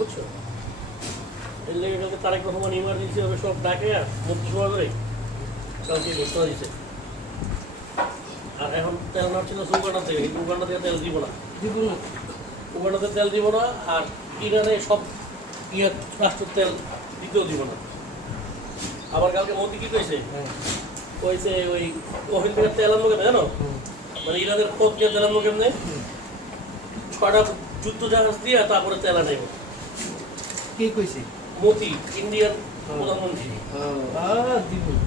বুঝছো? এর লেগে কালকে তারেক রহমান ইমার্জেন্সি ভাবে সব ডাকে মন্ত্রিসভা করে কালকে ঘোষণা দিচ্ছে। আর এখন তেল নামছিল উগান্ডা থেকে, কিন্তু উগান্ডা থেকে তেল দিব না, উগান্ডাতে তেল দিব না, আর ইরানে সব রাষ্ট্রের তেল দিতেও দিব না। আবার কালকে মোদি কি কইছে, কইছে ওই ওখান থেকে তেল আনবো কেন জানো, মানে ইরানের পথ দিয়ে তেল আনবো কেমনে, 6টা যুদ্ধ জাহাজ দিয়ে তারপরে তেল আনাইব। কে কইছে? মোদি, ইন্ডিয়ান প্রধানমন্ত্রী।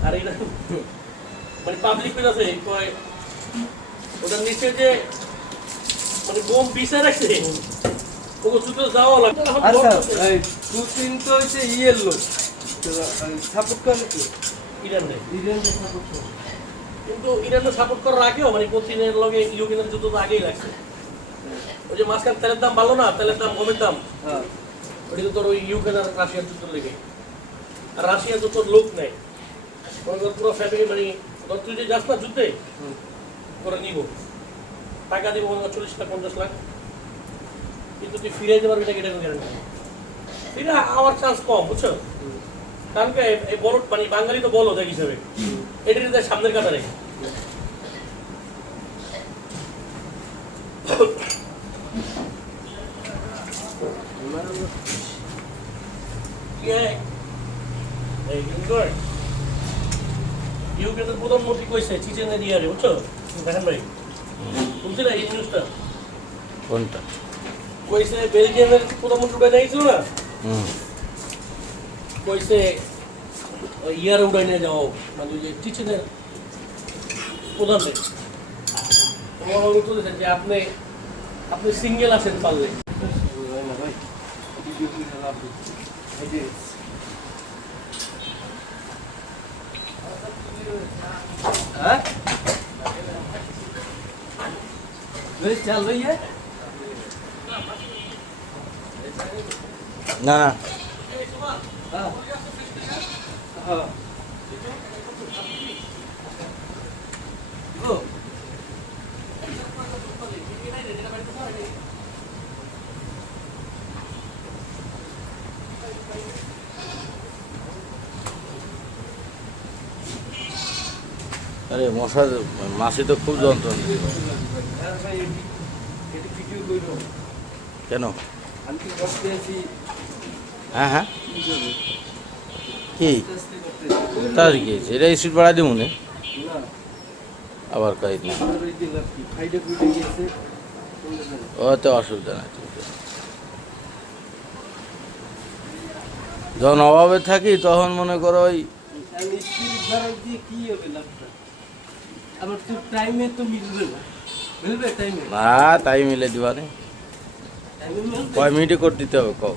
আর এটা মানে পাবলিক আছে কয় ওটার নিচে যে মানে বোম বিছাই রাখছে, ওকে যুদ্ধ যাওয়া লাগবে। আচ্ছা এই পুতিন তো হইছে ইয়ের লোক, সাপোর্ট করে কি ইরানে, ইরানের সাপোর্ট করে, কিন্তু ইরানের সাপোর্ট করার আগেও মানে পুতিনের লগে ইউক্রেনের যুদ্ধ তো আগেই লাগছে। ওই যে মাঝখানে তেলের দাম ভালো না, তেলের দাম গমের দাম, হ্যাঁ ওটা তো তোর ওই ইউক্রেন আর রাশিয়ার যুদ্ধ লেগে। আর রাশিয়া তো তোর লোক নেই, পুরো ফ্যামিলি মানে ধর তুই যে যাস না যুদ্ধে ওরা নিব, টাকা দিব 40 লাখ 50 লাখ, কিন্তু তুই ফিরে যেতে পারবি না, এটা গ্যারান্টি। ফিরে আমার চান্স কম, বুঝছো? কারণ কি এই বড় মানে বাঙালি তো বলো দেখ হিসাবে এটার সামনের কাতারে। ইউক্রেনের প্রধানমন্ত্রী কইছে চিচেনে দিয়ারে, বুঝছো? দেখেন ভাই শুনছি না এই নিউজটা? কোনটা? কইছে বেলজিয়ামের প্রধানমন্ত্রী উঠে নিয়েছিল না, কইছে ইয়ারে উঠে নিয়ে যাও, মানে ওই যে চিচেনের প্রধানমন্ত্রী যে আপনি আপনি সিঙ্গেল আছেন পারলে। হ্যাঁ চাল ভাইয়া না না হ্যাঁ হ্যাঁ ও আরে মশার মাছি তো খুব যন্ত্রণা। কেন? হ্যাঁ হ্যাঁ কি তার কি হয়েছে? এটা স্পিড বাড়াই দিব না আবার কাজ না, ওতে অসুবিধা নাই। যখন অভাবে থাকি তখন মনে করো ওই কি হবে লাভটা, আবার তো টাইমে তো মিলবে না, মিলবে টাইমে না, তাই মিলে দিবা না। টাইমে কয় মিনিটে করে দিতে হবে কও?